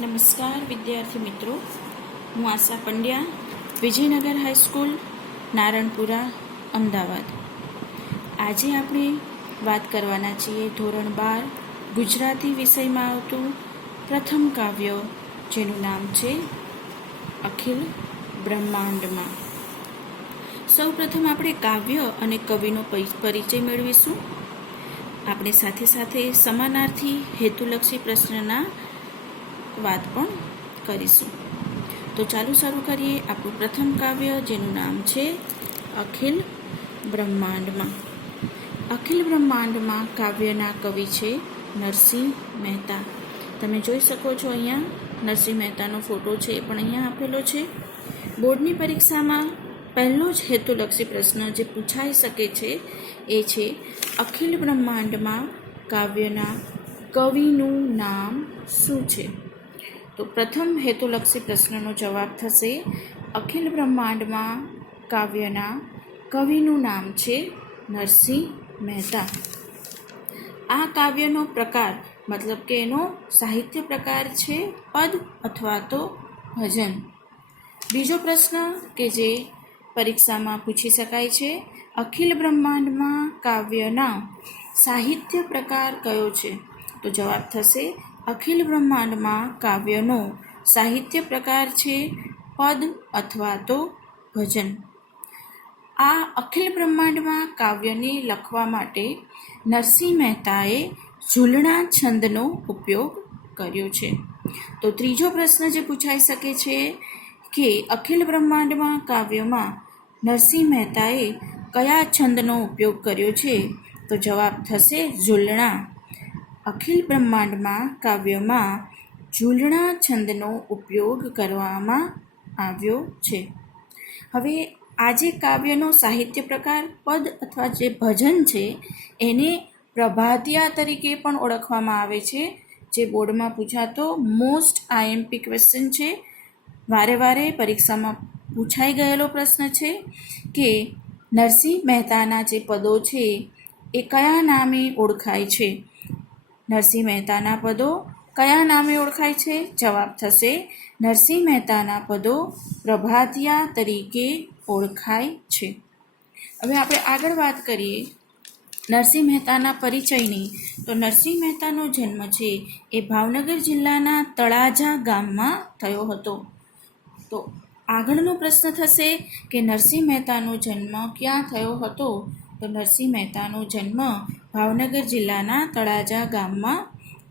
નમસ્કાર વિદ્યાર્થી મિત્રો, હું આશા પંડ્યા, વિજયનગર હાઈસ્કૂલ, નારણપુરા, અમદાવાદ. આજે આપણે વાત કરવાના છીએ ધોરણ 12 ગુજરાતી વિષયમાં આવતું પ્રથમ કાવ્ય, જેનું નામ છે અખિલ બ્રહ્માંડમાં. સૌ પ્રથમ આપણે કાવ્ય અને કવિનો પરિચય મેળવીશું. આપણે સાથે સાથે સમાનાર્થી હેતુલક્ષી પ્રશ્નના વાત પણ કરીશું. તો ચાલો શરૂ કરીએ આપણું પ્રથમ કાવ્ય, જેનું નામ છે અખિલ બ્રહ્માંડમાં. અખિલ બ્રહ્માંડમાં કાવ્યના કવિ છે નરસિંહ મહેતા. તમે જોઈ શકો છો, અહીંયા નરસિંહ મહેતાનો ફોટો છે એ પણ અહીંયા આપેલો છે. બોર્ડની પરીક્ષામાં પહેલો જ હેતુલક્ષી પ્રશ્ન જે પૂછાઈ શકે છે એ છે અખિલ બ્રહ્માંડમાં કાવ્યના કવિનું નામ શું છે? તો પ્રથમ હેતુલક્ષી પ્રશ્નનો જવાબ થશે અખિલ બ્રહ્માંડમાં કાવ્યના કવિનું નામ છે નરસિંહ મહેતા. આ કાવ્યનો પ્રકાર મતલબ કે એનો સાહિત્ય પ્રકાર છે પદ અથવા તો ભજન. બીજો પ્રશ્ન કે જે પરીક્ષામાં પૂછી શકાય છે, અખિલ બ્રહ્માંડમાં કાવ્યના સાહિત્ય પ્રકાર કયો છે? તો જવાબ થશે અખિલ બ્રહ્માંડમાં કાવ્યનો સાહિત્ય પ્રકાર છે પદ અથવા તો ભજન. આ અખિલ બ્રહ્માંડમાં કાવ્યને લખવા માટે નરસિંહ મહેતાએ ઝૂલણા છંદનો ઉપયોગ કર્યો છે. તો ત્રીજો પ્રશ્ન જે પૂછાઈ શકે છે કે અખિલ બ્રહ્માંડમાં કાવ્યમાં નરસિંહ મહેતાએ કયા છંદનો ઉપયોગ કર્યો છે? તો જવાબ થશે ઝૂલણા. અખિલ બ્રહ્માંડમાં કાવ્યમાં ઝૂલણા છંદનો ઉપયોગ કરવામાં આવ્યો છે. હવે આ જે કાવ્યનો સાહિત્ય પ્રકાર પદ અથવા જે ભજન છે એને પ્રભાતિયા તરીકે પણ ઓળખવામાં આવે છે, જે બોર્ડમાં પૂછાતો મોસ્ટ આઈએમપી ક્વેશ્ચન છે. વારે વારે પરીક્ષામાં પૂછાઈ ગયેલો પ્રશ્ન છે કે નરસિંહ મહેતાના જે પદો છે એ કયા નામે ઓળખાય છે? નરસિંહ મહેતાના પદો કયા નામે ઓળખાય છે? જવાબ થશે નરસિંહ મહેતાના પદો પ્રભાતિયા તરીકે ઓળખાય છે. હવે આપણે આગળ વાત કરીએ નરસિંહ મહેતાના પરિચયની. તો નરસિંહ મહેતાનો જન્મ છે એ ભાવનગર જિલ્લાના તળાજા ગામમાં થયો હતો. તો આગળનો પ્રશ્ન થશે કે નરસિંહ મહેતાનો જન્મ ક્યાં થયો હતો? તો નરસિંહ મહેતાનો જન્મ ભાવનગર જિલ્લાના તળાજા ગામમાં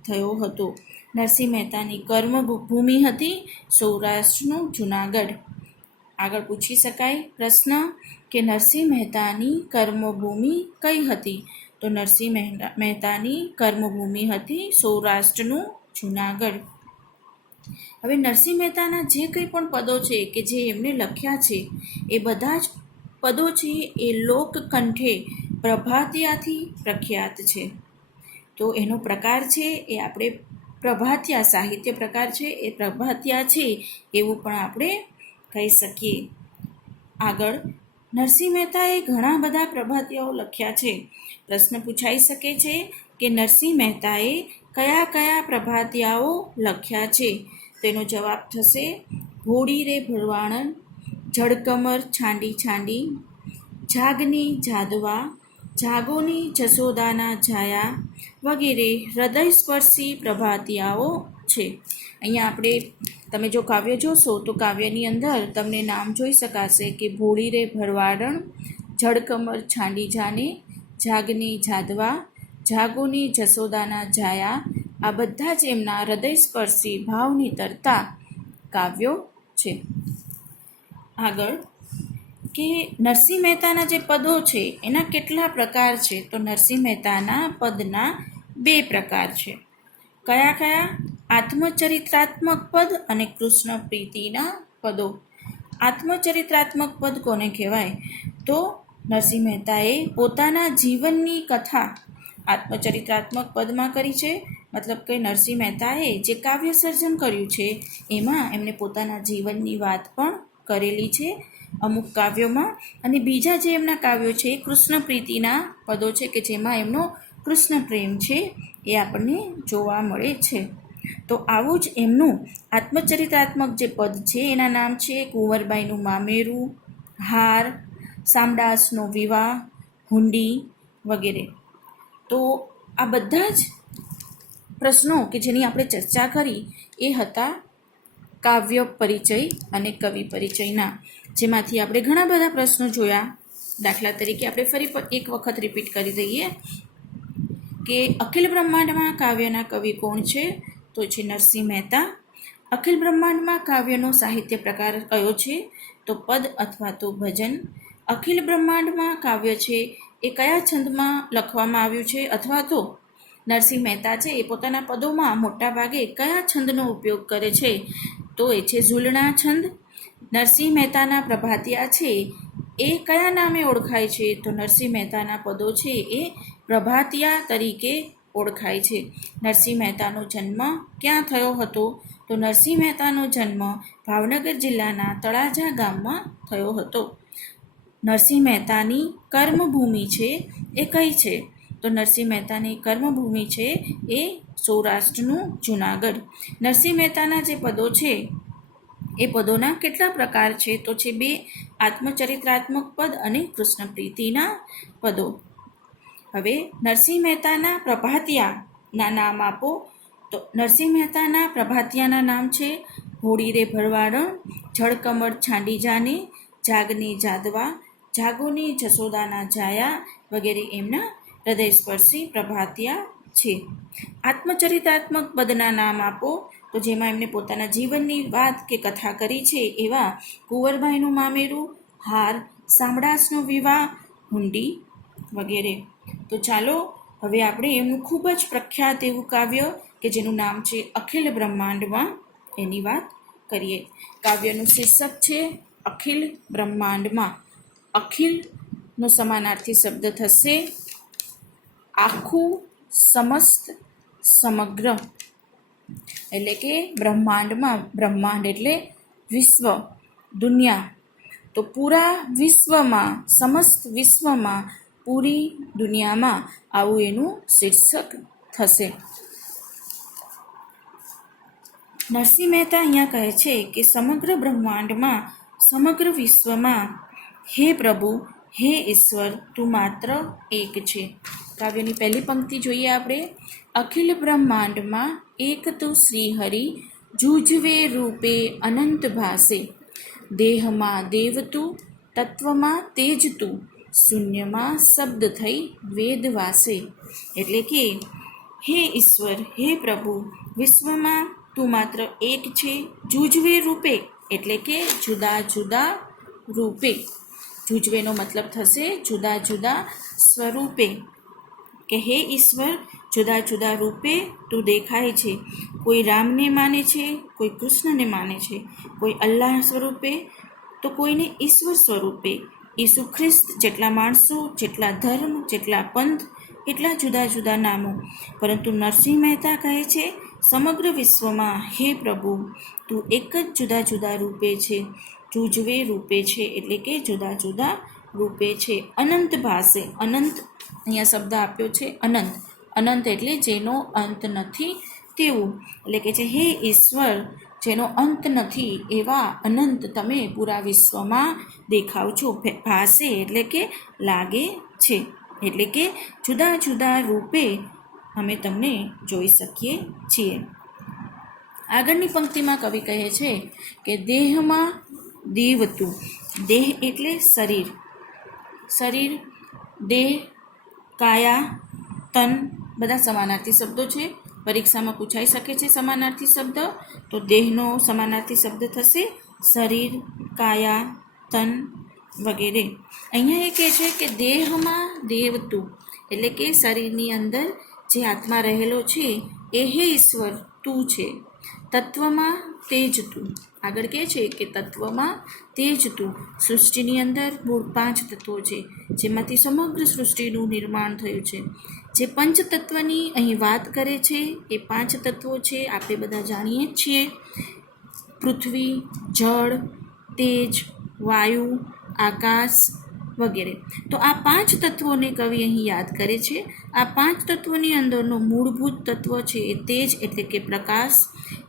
થયો હતો. નરસિંહ મહેતાની કર્મભૂમિ હતી સૌરાષ્ટ્રનું જૂનાગઢ. આગળ પૂછી શકાય પ્રશ્ન કે નરસિંહ મહેતાની કર્મભૂમિ કઈ હતી? તો નરસિંહ મહેતાની કર્મભૂમિ હતી સૌરાષ્ટ્રનું જૂનાગઢ. હવે નરસિંહ મહેતાના જે કંઈ પણ પદો છે કે જે એમણે લખ્યા છે એ બધા જ પદો છે એ લોકકંઠે પ્રભાતિયાથી પ્રખ્યાત છે. તો એનો પ્રકાર છે એ આપણે પ્રભાતિયા, સાહિત્ય પ્રકાર છે એ પ્રભાતિયા છે એવું પણ આપણે કહી શકીએ. આગળ નરસિંહ મહેતાએ ઘણા બધા પ્રભાતિયાઓ લખ્યા છે. પ્રશ્ન પૂછાઈ શકે છે કે નરસિંહ મહેતાએ કયા કયા પ્રભાતિયાઓ લખ્યા છે? તેનો જવાબ થશે ભોળી રે ભરવાણન, જળકમર છાંડી છાંડી, જાગની જાદવા, જાગોની જશોદાના જાયા વગેરે હૃદયસ્પર્શી પ્રભાતિયાઓ છે. અહીંયા આપણે તમે જો કાવ્ય જોશો તો કાવ્યની અંદર તમને નામ જોઈ શકાશે કે ભોળી રે ભરવાડણ, જળકમર છાંડી જાને, જાગની જાદવા, જાગોની જશોદાના જાયા, આ બધા જ એમના હૃદયસ્પર્શી ભાવની તરતા કાવ્યો છે. આગળ કે નરસિંહ મહેતાના જે પદો છે એના કેટલા પ્રકાર છે? તો નરસિંહ મહેતાના પદના 2 પ્રકાર છે. કયા કયા? આત્મચરિત્રાત્મક પદ અને કૃષ્ણ પ્રીતિના પદો. આત્મચરિત્રાત્મક પદ કોને કહેવાય? તો નરસિંહ મહેતાએ પોતાના જીવનની કથા આત્મચરિત્રાત્મક પદમાં કરી છે. મતલબ કે નરસિંહ મહેતાએ જે કાવ્ય સર્જન કર્યું છે એમાં એમણે પોતાના જીવનની વાત પણ કરેલી છે અમુક કાવ્યોમાં. અને બીજા જે એમના કાવ્યો છે એ કૃષ્ણ પ્રીતિના પદો છે કે જેમાં એમનો કૃષ્ણ પ્રેમ છે એ આપણને જોવા મળે છે. તો આવું જ એમનું આત્મચરિત્રાત્મક જે પદ છે એના નામ છે કુંવરબાઈનું મામેરું, હાર, સામડાસનો વિવાહ, હુંડી વગેરે. તો આ બધા જ પ્રશ્નો કે જેની આપણે ચર્ચા કરી એ હતા કાવ્ય પરિચય અને કવિ પરિચયના, જેમાંથી આપણે ઘણા બધા પ્રશ્નો જોયા. દાખલા તરીકે આપણે ફરી એક વખત રિપીટ કરી દઈએ કે અખિલ બ્રહ્માંડમાં કાવ્યના કવિ કોણ છે? તો છે નરસિંહ મહેતા. અખિલ બ્રહ્માંડમાં કાવ્યનો સાહિત્ય પ્રકાર કયો છે? તો પદ અથવા તો ભજન. અખિલ બ્રહ્માંડમાં કાવ્ય છે એ કયા છંદમાં લખવામાં આવ્યું છે? અથવા તો નરસિંહ મહેતા છે એ પોતાના પદોમાં મોટા ભાગે કયા છંદનો ઉપયોગ કરે છે? તો એ છે ઝૂલણા છંદ. નરસિંહ મહેતાના પ્રભાતિયા છે એ કયા નામે ઓળખાય છે? તો નરસિંહ મહેતાના પદો છે એ પ્રભાતિયા તરીકે ઓળખાય છે. નરસિંહ મહેતાનો જન્મ ક્યાં થયો હતો? તો નરસિંહ મહેતાનો જન્મ ભાવનગર જિલ્લાના તળાજા ગામમાં થયો હતો. નરસિંહ મહેતાની કર્મભૂમિ છે એ કઈ છે? તો નરસિંહ મહેતાની કર્મભૂમિ છે એ સૌરાષ્ટ્રનું જૂનાગઢ. નરસિંહ મહેતાના જે પદો છે એ પદોના કેટલા પ્રકાર છે? તો છે 2 આત્મચરિત્રાત્મક પદ અને કૃષ્ણ પ્રીતિના પદો. હવે નરસિંહ મહેતાના પ્રભાતિયાના નામ આપો. તો નરસિંહ મહેતાના પ્રભાતિયાના નામ છે હોળી રે ભરવાડણ, જળકમળ છાંડી જાને, જાગને જાદવા, જાગોની જસોદાના જાયા વગેરે એમના હૃદયસ્પર્શી પ્રભાતિયા છે. આત્મચરિત્રાત્મક પદના નામ આપો. તો જેમાં એમને પોતાના જીવનની વાત કે કથા કરી છે એવા કુંવરબાઈનું મામેરું, હાર, સામડાસનો વિવાહ, હુંડી વગેરે. તો ચાલો હવે આપણે એમનું ખૂબ જ પ્રખ્યાત એવું કાવ્ય કે જેનું નામ છે અખિલ બ્રહ્માંડમાં એની વાત કરીએ. કાવ્યનું શીર્ષક છે અખિલ બ્રહ્માંડમાં. અખિલનો સમાનાર્થી શબ્દ થશે આખું, સમસ્ત, સમગ્ર. એટલે કે બ્રહ્માંડમાં, બ્રહ્માંડ એટલે વિશ્વ, દુનિયા. તો પૂરા વિશ્વમાં, સમસ્ત વિશ્વમાં, પૂરી દુનિયામાં આવું એનું શીર્ષક થશે. નરસિંહ મહેતા અહીંયા કહે છે કે સમગ્ર બ્રહ્માંડમાં, સમગ્ર વિશ્વમાં હે પ્રભુ, હે ઈશ્વર, તું માત્ર એક છે. કાવ્યની પહેલી પંક્તિ જોઈએ આપણે. અખિલ બ્રહ્માંડમાં એક તું શ્રી હરિ, જૂજવે રૂપે અનંત ભાસે, દેહમાં દેવ તું, તત્વમાં તેજ તું, શૂન્યમાં શબ્દ થઈ વેદ વાસે. એટલે કે હે ઈશ્વર, હે પ્રભુ, વિશ્વમાં તું માત્ર એક છે. જૂજવે રૂપે એટલે કે જુદા જુદા રૂપે. જૂજવેનો મતલબ થશે જુદા જુદા સ્વરૂપે. કે હે ઈશ્વર, જુદા જુદા રૂપે તું દેખાય છે. કોઈ રામને માને છે, કોઈ કૃષ્ણને માને છે, કોઈ અલ્લાહ સ્વરૂપે, તો કોઈને ઈશ્વર સ્વરૂપે. ઈસુ ખ્રિસ્ત જેટલા માણસો, જેટલા ધર્મ, જેટલા પંથ, એટલા જુદા જુદા નામો. પરંતુ નરસિંહ મહેતા કહે છે સમગ્ર વિશ્વમાં હે પ્રભુ, તું એક જ જુદા જુદા રૂપે છે. જૂજવે રૂપે છે એટલે કે જુદા જુદા રૂપે છે. અનંત ભાસે, અનંત અહીંયા શબ્દ આપ્યો છે અનંત. અનંત એટલે જેનો અંત નથી તેવું. એટલે કે છે હે ઈશ્વર, જેનો અંત નથી એવા અનંત તમે પૂરા વિશ્વમાં દેખાવ છો. ભાસે એટલે કે લાગે છે. એટલે કે જુદા જુદા રૂપે અમે તમને જોઈ શકીએ છીએ. આગળની પંક્તિમાં કવિ કહે છે કે દેહમાં દેવ તું. દેહ એટલે શરીર. શરીર, દેહ, કાયા, તન બધા સમાનાર્થી શબ્દો છે. પરીક્ષામાં પૂછાઈ શકે છે સમાનાર્થી શબ્દ. તો દેહનો સમાનાર્થી શબ્દ થશે શરીર, કાયા, તન વગેરે. અહીંયા એ કહે છે કે દેહમાં દેવ તું એટલે કે શરીરની અંદર જે આત્મા રહેલો છે એ હે ઈશ્વર તું છે. તત્વમાં તેજ તું. આગળ કહે છે કે તત્વમાં તેજ તું. સૃષ્ટિની અંદર મૂળ 5 તત્વો છે જેમાંથી સમગ્ર સૃષ્ટિનું નિર્માણ થયું છે. જે પંચતત્વની અહીં વાત કરે છે એ 5 તત્વો છે આપણે બધા જાણીએ જ છીએ. પૃથ્વી, જળ, તેજ, વાયુ, આકાશ, વગેરે. તો આ 5 તત્વોને કવિ અહીં યાદ કરે છે. આ 5 તત્વોની અંદરનો મૂળભૂત તત્વ છે એ તેજ એટલે કે પ્રકાશ,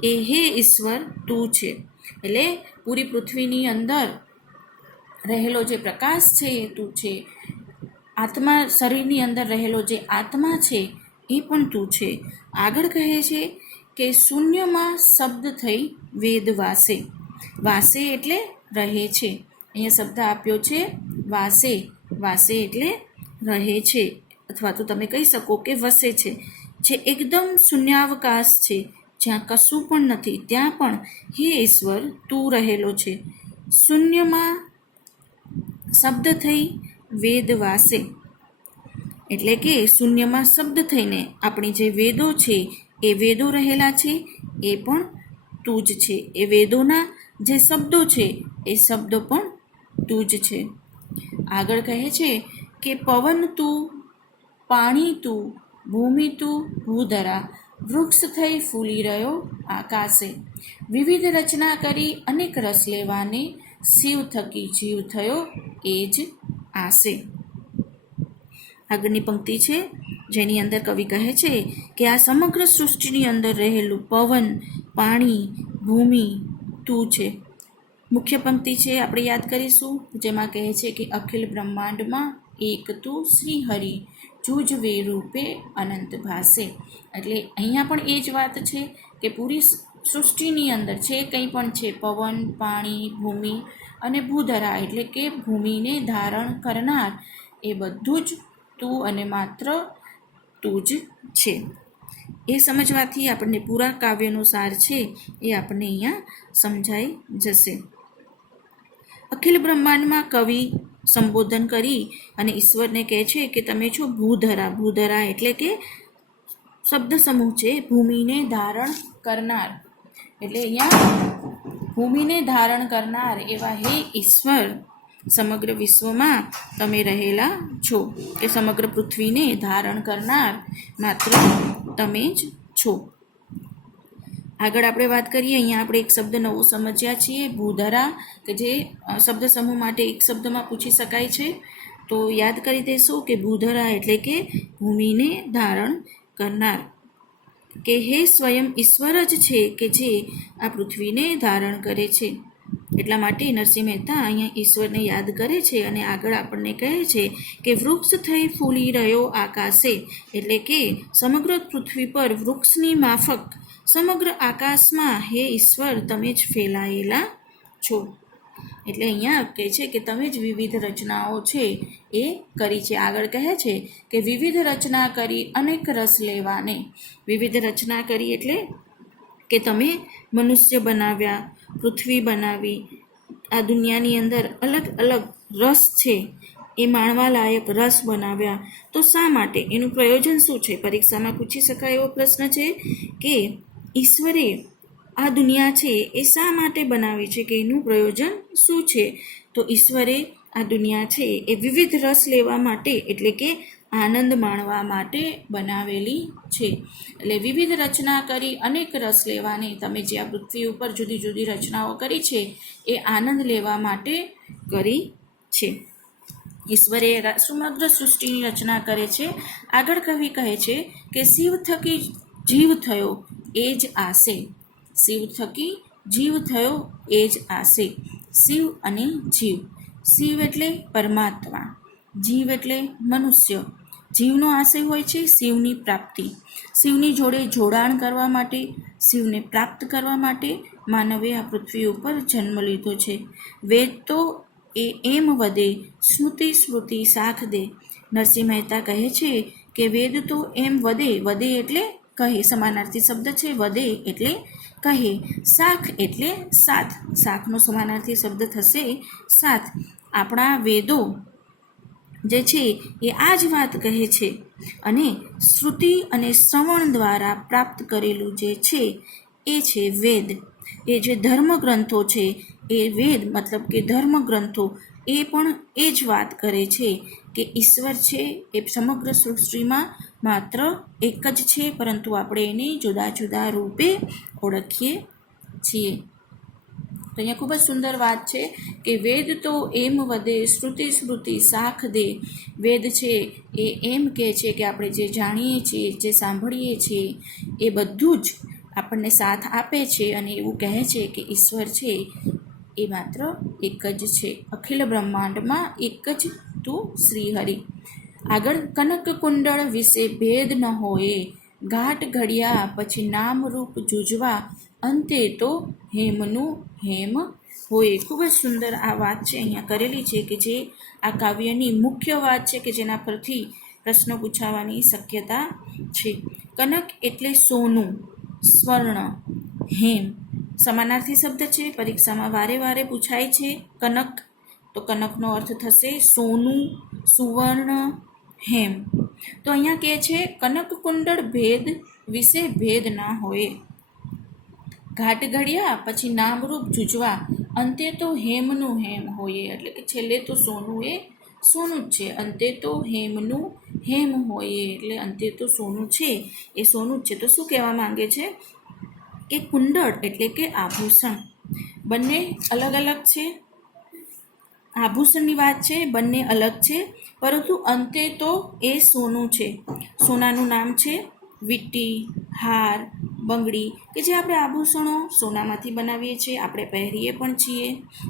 એ હે ઈશ્વર તું છે. એટલે પૂરી પૃથ્વીની અંદર રહેલો જે પ્રકાશ છે એ તું છે. આત્મા, શરીરની અંદર રહેલો જે આત્મા છે એ પણ તું છે. આગળ કહે છે કે શૂન્યમાં શબ્દ થઈ વેદ વાસે. વાસે એટલે રહે છે. અહીંયા શબ્દ આપ્યો છે વાસે. વાસે એટલે રહે છે, અથવા તો તમે કહી શકો કે વસે છે. જે એકદમ શૂન્યાવકાશ છે, જ્યાં કશું પણ નથી, ત્યાં પણ હે ઈશ્વર તું રહેલો છે. શૂન્યમાં શબ્દ થઈ વેદ વાસે, એટલે કે શૂન્યમાં શબ્દ થઈને આપણી જે વેદો છે એ વેદો રહેલા છે, એ પણ તું જ છે. એ વેદોના જે શબ્દો છે એ શબ્દો પણ તું જ છે. આગળ કહે છે કે પવન તું, પાણી તું, ભૂમિ તું, ભૂધરા, વૃક્ષ થઈ ફૂલી રહ્યો આકાશે. વિવિધ રચના કરી અનેક રસ લેવાને, શિવ થકી જીવ થયો એ જ આસે. આગળની પંક્તિ છે જેની અંદર કવિ કહે છે કે આ સમગ્ર સૃષ્ટિની અંદર રહેલું પવન, પાણી, ભૂમિ તું છે. મુખ્ય પંક્તિ છે આપણે યાદ કરીશું, જેમાં કહે છે કે અખિલ બ્રહ્માંડમાં એક તું શ્રી હરિ, જૂજવે રૂપે અનંત ભાસે. એટલે અહીંયા પણ એ જ વાત છે કે પૂરી સૃષ્ટિની અંદર જે કંઈ પણ છે, પવન, પાણી, ભૂમિ અને ભૂધરા એટલે કે ભૂમિને ધારણ કરનાર, એ બધું જ તું અને માત્ર તું જ છે. એ સમજવાથી આપણને પૂરા કાવ્યનો સાર છે એ આપણને અહીંયા સમજાઈ જશે. અખિલ બ્રહ્માંડમાં કવિ સંબોધન કરી અને ઈશ્વરને કહે છે કે તમે છો ભૂધરા. ભૂધરા એટલે કે શબ્દ સમૂહ છે ભૂમિને ધારણ કરનાર. એટલે અહીંયા ભૂમિને ધારણ કરનાર એવા હે ઈશ્વર, સમગ્ર વિશ્વમાં તમે રહેલા છો, કે સમગ્ર પૃથ્વીને ધારણ કરનાર માત્ર તમે જ છો. આગળ આપણે વાત કરીએ, અહીંયા આપણે એક શબ્દ નવો સમજ્યા છીએ, ભૂધરા, કે જે શબ્દ સમૂહ માટે એક શબ્દમાં પૂછી શકાય છે. તો યાદ કરી દેશું કે ભૂધરા એટલે કે ભૂમિને ધારણ કરનાર, કે હે સ્વયં ઈશ્વર જ છે કે જે આ પૃથ્વીને ધારણ કરે છે. એટલા માટે નરસિંહ મહેતા અહીંયા ઈશ્વરને યાદ કરે છે અને આગળ આપણને કહે છે કે વૃક્ષ થઈ ફૂલી રહ્યો આકાશે, એટલે કે સમગ્ર પૃથ્વી પર વૃક્ષની માફક સમગ્ર આકાશમાં હે ઈશ્વર તમે જ ફેલાયેલા છો. એટલે અહીંયા કહે છે કે તમે જ વિવિધ રચનાઓ છે એ કરી છે. આગળ કહે છે કે વિવિધ રચના કરી અનેક રસ લેવાને. વિવિધ રચના કરી એટલે કે તમે મનુષ્ય બનાવ્યા, પૃથ્વી બનાવી, આ દુનિયાની અંદર અલગ અલગ રસ છે એ માણવા લાયક રસ બનાવ્યા. તો શા માટે? એનું પ્રયોજન શું છે? પરીક્ષામાં પૂછી શકાય એવો પ્રશ્ન છે કે ઈશ્વરે આ દુનિયા છે એ શા માટે બનાવી છે, કે એનું પ્રયોજન શું છે? તો ઈશ્વરે આ દુનિયા છે એ વિવિધ રસ લેવા માટે, એટલે કે આનંદ માણવા માટે બનાવેલી છે. એટલે વિવિધ રચના કરી અનેક રસ લેવાને, તમે જે આ પૃથ્વી ઉપર જુદી જુદી રચનાઓ કરી છે એ આનંદ લેવા માટે કરી છે. ઈશ્વરે સમગ્ર સૃષ્ટિની રચના કરે છે. આગળ કવિ કહે છે કે શિવ થકી જીવ થયો એ જ આસે. શિવ થકી જીવ થયો એ જ આસે. શિવ અને જીવ. શિવ એટલે પરમાત્મા, જીવ એટલે મનુષ્ય. જીવનો આશય હોય છે શિવની પ્રાપ્તિ. શિવની જોડે જોડાણ કરવા માટે, શિવને પ્રાપ્ત કરવા માટે માનવે આ પૃથ્વી ઉપર જન્મ લીધો છે. વેદ તો એ એમ વધે, સ્મૃતિ સ્મૃતિ સાખ દે. નરસિંહ મહેતા કહે છે કે વેદ તો એમ વધે. વધે એટલે કહે, સમાનાર્થી શબ્દ છે. વધે એટલે કહે. શાખ એટલે સાથ. શાખનો સમાનાર્થી શબ્દ થશે સાથ. આપણા વેદો જે છે એ આ જ વાત કહે છે, અને શ્રુતિ અને શ્રવણ દ્વારા પ્રાપ્ત કરેલું જે છે એ છે વેદ. એ જે ધર્મગ્રંથો છે એ વેદ મતલબ કે ધર્મગ્રંથો એ પણ એ જ વાત કરે છે કે ઈશ્વર છે એ સમગ્ર સૃષ્ટિમાં માત્ર એક જ છે, પરંતુ આપણે એને જુદા જુદા રૂપે ઓળખીએ છીએ. તો અહીંયા ખૂબ જ સુંદર વાત છે કે વેદ તો એમ વદે શ્રુતિ સ્મૃતિ સાખ દે. વેદ છે એ એમ કહે છે કે આપણે જે જાણીએ છીએ, જે સાંભળીએ છીએ એ બધું જ આપણને સાથ આપે છે અને એવું કહે છે કે ઈશ્વર છે એ માત્ર એક જ છે. અખિલ બ્રહ્માંડમાં એક જ તું શ્રીહરિ. આગળ કનક કુંડળ વિશે ભેદ ન હોય, ઘાટ ઘડ્યા પછી નામરૂપ જુજવા, અંતે તો હેમનું હેમ હોય. ખૂબ જ સુંદર આ વાત છે અહીંયા કરેલી છે કે જે આ કાવ્યની મુખ્ય વાત છે કે જેના પરથી પ્રશ્નો પૂછાવાની શક્યતા છે. કનક એટલે સોનું, સ્વર્ણ, હેમ સમાનાર્થી શબ્દ છે, પરીક્ષામાં વારે વારે પૂછાય છે. કનક તો કનકનો અર્થ થશે સોનું, સુવર્ણ, હેમ. તો અહીંયા કહે છે કનક કુંડળ ભેદ વિશે ભેદ ના હોય, ઘાટ ઘડ્યા પછી નામરૂપ જુજવા, અંતે તો હેમનું હેમ હોય. એટલે કે છેલ્લે તો સોનું એ સોનું જ છે, અંતે તો હેમનું હેમ હોય. એટલે અંતે તો સોનું છે એ સોનું જ છે. તો શું કહેવા માંગે છે કે કુંડળ એટલે કે આભૂષણ બંને અલગ અલગ છે. આભૂષણની વાત છે, બંને અલગ છે, પરંતુ અંતે તો એ સોનું છે. સોનાનું નામ છે વીંટી, હાર, બંગડી કે જે આપણે આભૂષણો સોનામાંથી બનાવીએ છીએ, આપણે પહેરીએ પણ છીએ,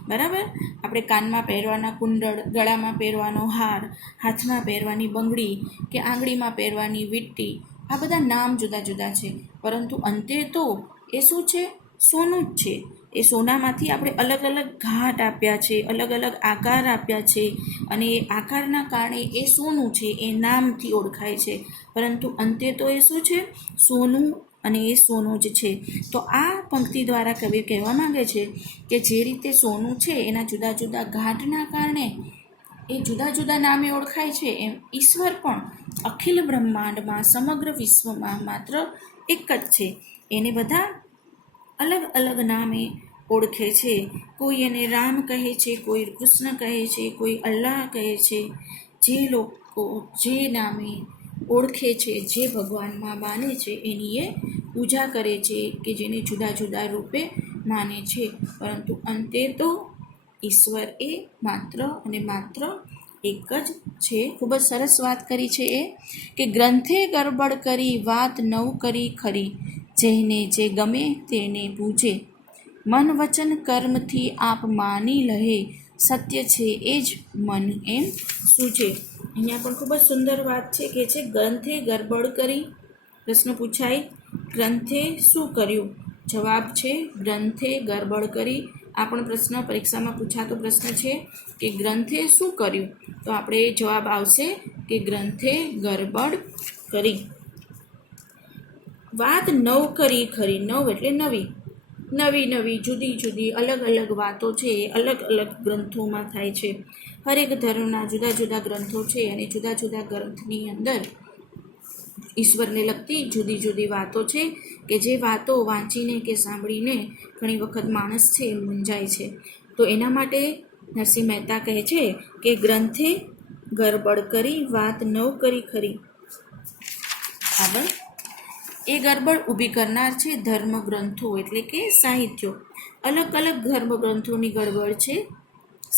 બરાબર. આપણે કાનમાં પહેરવાના કુંડળ, ગળામાં પહેરવાનો હાર, હાથમાં પહેરવાની બંગડી કે આંગળીમાં પહેરવાની વીંટી, આ બધા નામ જુદા જુદા છે, પરંતુ અંતે તો એ શું છે? સોનું જ છે. એ સોનામાંથી આપણે અલગ અલગ ઘાટ આપ્યા છે, અલગ અલગ આકાર આપ્યા છે અને એ આકારના કારણે એ સોનું છે, એ નામથી ઓળખાય છે, પરંતુ અંતે તો એ શું છે? સોનું, અને એ સોનું જ છે. તો આ પંક્તિ દ્વારા કવિ કહેવા માંગે છે કે જે રીતે સોનું છે એના જુદા જુદા ઘાટના કારણે એ જુદા જુદા નામે ઓળખાય છે, એમ ઈશ્વર પણ અખિલ બ્રહ્માંડમાં, સમગ્ર વિશ્વમાં માત્ર એક જ છે. એને બધા અલગ અલગ નામે ઓળખે છે. કોઈ એને રામ કહે છે, કોઈ કૃષ્ણ કહે છે, કોઈ અલ્લાહ કહે છે. જે લોકો જે નામે ઓળખે છે, જે ભગવાનમાં માને છે એની એ પૂજા કરે છે કે જેને જુદા જુદા રૂપે માને છે, પરંતુ અંતે તો ઈશ્વર એ માત્ર અને માત્ર એક જ છે. ખૂબ જ સરસ વાત કરી છે એ કે ગ્રંથે ગરબડ કરી વાત નવ કરી ખરી, જેને જે ગમે તેને પૂજે, મન વચન કર્મથી આપ માની લહે, સત્ય છે એ જ મન એમ સૂજે. અહીંયા પણ ખૂબ જ સુંદર વાત છે કે છે ગ્રંથે ગરબડ કરી. પ્રશ્ન પૂછાય ગ્રંથે શું કર્યું? જવાબ છે ગ્રંથે ગરબડ કરી. આ પણ પ્રશ્ન પરીક્ષામાં પૂછાતો પ્રશ્ન છે કે ગ્રંથે શું કર્યું? તો આપણે જવાબ આવશે કે ગ્રંથે ગરબડ કરી. વાત નવ કરી ખરી. નવ એટલે નવી, નવી નવી જુદી જુદી અલગ અલગ વાતો છે એ અલગ અલગ ગ્રંથોમાં થાય છે. હરેક ધર્મના જુદા જુદા ગ્રંથો છે અને જુદા જુદા ગ્રંથની અંદર ઈશ્વરને લગતી જુદી જુદી વાતો છે કે જે વાતો વાંચીને કે સાંભળીને ઘણી વખત માણસ છે એ મૂંઝાય છે. તો એના માટે નરસિંહ મહેતા કહે છે કે ગ્રંથે ગરબડ કરી વાત નવ કરી ખરી. આગળ એ ગરબડ ઊભી કરનાર છે ધર્મ ગ્રંથો એટલે કે સાહિત્યો. અલગ અલગ ધર્મ ગ્રંથોની ગડબડ છે,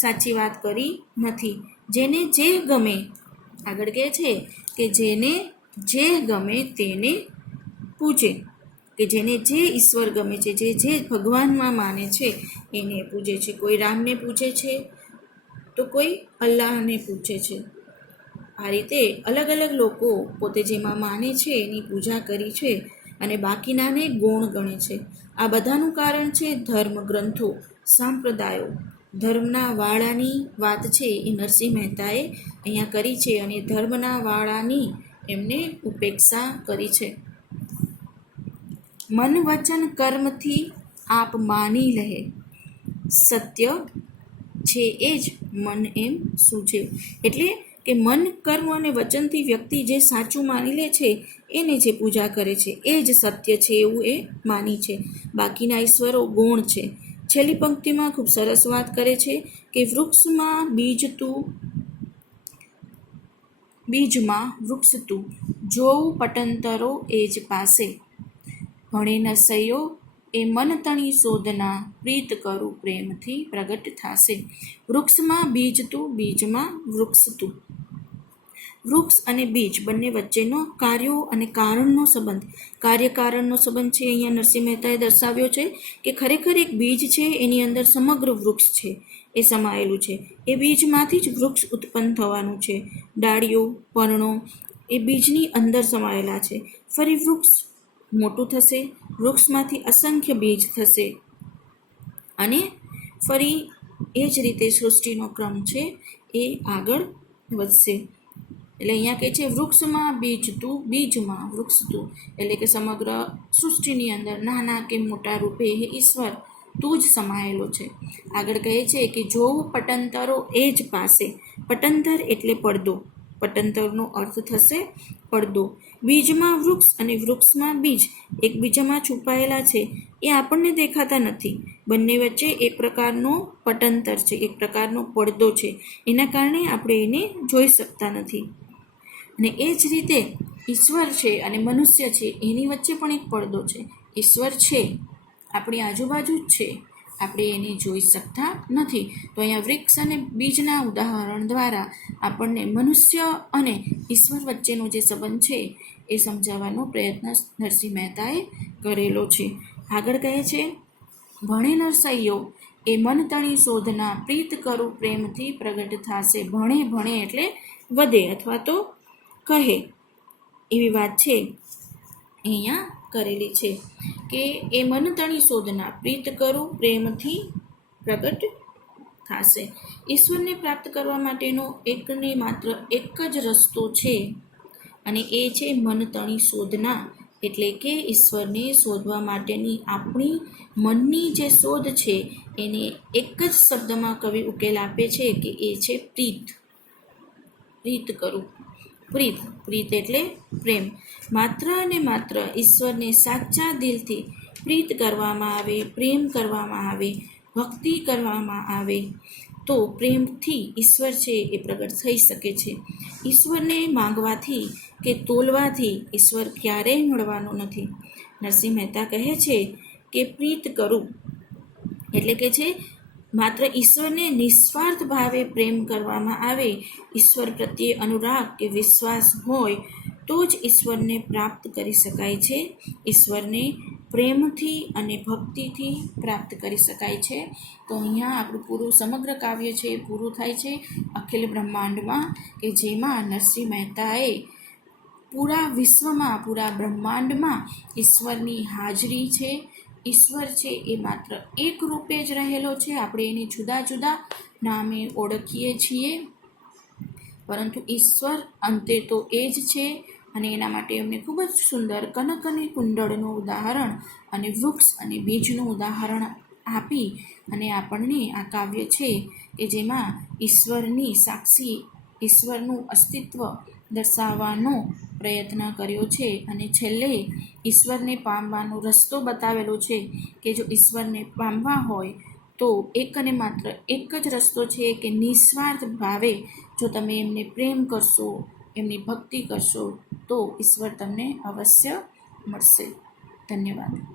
સાચી વાત કરી નથી. જેને જે ગમે, આગળ કહે છે કે જેને જે ગમે તેને પૂજે, કે જેને જે ઈશ્વર ગમે છે, જે ભગવાનમાં માને છે એને પૂજે છે. કોઈ રામને પૂજે છે તો કોઈ અલ્લાહને પૂજે છે. આ રીતે અલગ અલગ લોકો પોતે જેમાં માને છે એની પૂજા કરી છે અને બાકીનાને ગૌણ ગણે છે. આ બધાનું કારણ છે ધર્મ ગ્રંથો, સંપ્રદાયો. ધર્મના વાળાની વાત છે એ નરસિંહ મહેતાએ અહીંયા કરી છે અને ધર્મના વાળાની એમને ઉપેક્ષા કરી છે. મન વચન કર્મથી આપ માની લહે, સત્ય છે એ જ મન એમ સૂજે. એટલે કે મન, કર્મ અને વચનથી વ્યક્તિ જે સાચું માની લે છે એને જે પૂજા કરે છે એ જ સત્ય છે એવું એ માની છે. બાકીના ઈશ્વરો ગૌણ છે. છેલ્લી પંક્તિમાં ખૂબ સરસ વાત કરે છે કે વૃક્ષમાં બીજમાં વૃક્ષ તું, જોઉં પટંતરો એ જ પાસે, ભણે ન સૈયો એ મન તણી શોધના પ્રીત કરું પ્રેમથી પ્રગટ થાશે. વૃક્ષમાં બીજ તું, બીજમાં વૃક્ષ તું. વૃક્ષ અને બીજ બંને વચ્ચેનો કાર્યો અને કારણનો સંબંધ, કાર્યકારણનો સંબંધ છે. અહીંયા નરસિંહ મહેતાએ દર્શાવ્યો છે કે ખરેખર એક બીજ છે, એની અંદર સમગ્ર વૃક્ષ છે એ સમાયેલું છે. એ બીજમાંથી જ વૃક્ષ ઉત્પન્ન થવાનું છે. ડાળીઓ, પર્ણો એ બીજની અંદર સમાયેલા છે. ફરી વૃક્ષ મોટું થશે, વૃક્ષમાંથી અસંખ્ય બીજ થશે અને ફરી એ જ રીતે સૃષ્ટિનો ક્રમ છે એ આગળ વધશે. એટલે અહીંયા કહે છે વૃક્ષમાં બીજ તું, બીજમાં વૃક્ષ તું. એટલે કે સમગ્ર સૃષ્ટિની અંદર નાના કે મોટા રૂપે ઈશ્વર તું જ સમાયેલો છે. આગળ કહે છે કે જોવું પટંતરો એ જ પાસે. પટંતર એટલે પડદો. પટંતરનો અર્થ થશે પડદો. બીજમાં વૃક્ષ અને વૃક્ષમાં બીજ એકબીજામાં છુપાયેલા છે, એ આપણને દેખાતા નથી. બંને વચ્ચે એક પ્રકારનો પટંતર છે, એક પ્રકારનો પડદો છે. એના કારણે આપણે એને જોઈ શકતા નથી. અને એ જ રીતે ઈશ્વર છે અને મનુષ્ય છે, એની વચ્ચે પણ એક પડદો છે. ઈશ્વર છે, આપણી આજુબાજુ જ છે, આપણે એને જોઈ શકતા નથી. તો અહીંયા વૃક્ષ અને બીજના ઉદાહરણ દ્વારા આપણને મનુષ્ય અને ઈશ્વર વચ્ચેનો જે સંબંધ છે એ સમજાવવાનો પ્રયત્ન નરસિંહ મહેતાએ કરેલો છે. આગળ કહે છે ભણે નરસૈયો એ મન તણી શોધના પ્રીત કરું પ્રેમથી પ્રગટ થાશે. ભણે ભણે એટલે વધે અથવા તો કહે એવી વાત છે અહીંયા કરેલી છે કે એ મન તણી શોધના પ્રીત કરું પ્રેમથી પ્રગટ થશે. ઈશ્વરને પ્રાપ્ત કરવા માટેનો એકને માત્ર એક જ રસ્તો છે અને એ છે મન તણી શોધના. એટલે કે ઈશ્વરને શોધવા માટેની આપણી મનની જે શોધ છે એને એક જ શબ્દમાં કવિ ઉકેલ આપે છે કે એ છે પ્રીત. પ્રીત કરું. પ્રીત, પ્રીત એટલે પ્રેમ. માત્ર અને માત્ર ઈશ્વરને સાચા દિલથી પ્રીત કરવામાં આવે, પ્રેમ કરવામાં આવે, ભક્તિ કરવામાં આવે તો પ્રેમથી ઈશ્વર છે એ પ્રગટ થઈ શકે છે. ઈશ્વરને માંગવાથી કે તોલવાથી ઈશ્વર ક્યારેય મળવાનો નથી. નરસિંહ મહેતા કહે છે કે પ્રીત કરું એટલે કે છે માત્ર ઈશ્વરને નિસ્વાર્થ ભાવે પ્રેમ કરવામાં આવે, ઈશ્વર પ્રત્યે અનુરાગ કે વિશ્વાસ હોય તો જ ઈશ્વરને પ્રાપ્ત કરી શકાય છે. ઈશ્વરને પ્રેમથી અને ભક્તિથી પ્રાપ્ત કરી શકાય છે. તો અહીંયા આપણું પૂરું સમગ્ર કાવ્ય છે એ પૂરું થાય છે અખિલ બ્રહ્માંડમાં, કે જેમાં નરસિંહ મહેતાએ પૂરા વિશ્વમાં, પૂરા બ્રહ્માંડમાં ઈશ્વરની હાજરી છે. ઈશ્વર છે એ માત્ર એક રૂપે જ રહેલો છે. આપણે એને જુદા જુદા નામે ઓળખીએ છીએ, પરંતુ ઈશ્વર અંતે તો એ જ છે. અને એના માટે એમને ખૂબ જ સુંદર કનક અને કુંડળનું ઉદાહરણ અને વૃક્ષ અને બીજનું ઉદાહરણ આપી અને આપણને આ કાવ્ય છે કે જેમાં ઈશ્વરની સાક્ષી, ઈશ્વરનું અસ્તિત્વ દર્શાવવાનો પ્રયત્ન કર્યો છે. અને છેલ્લે ઈશ્વરને પામવાનો રસ્તો બતાવેલો છે કે જો ઈશ્વરને પામવા હોય તો એક અને માત્ર એક જ રસ્તો છે કે નિસ્વાર્થ ભાવે જો તમે એમને પ્રેમ કરશો, એમની ભક્તિ કરશો તો ઈશ્વર તમને અવશ્ય મળશે. ધન્યવાદ.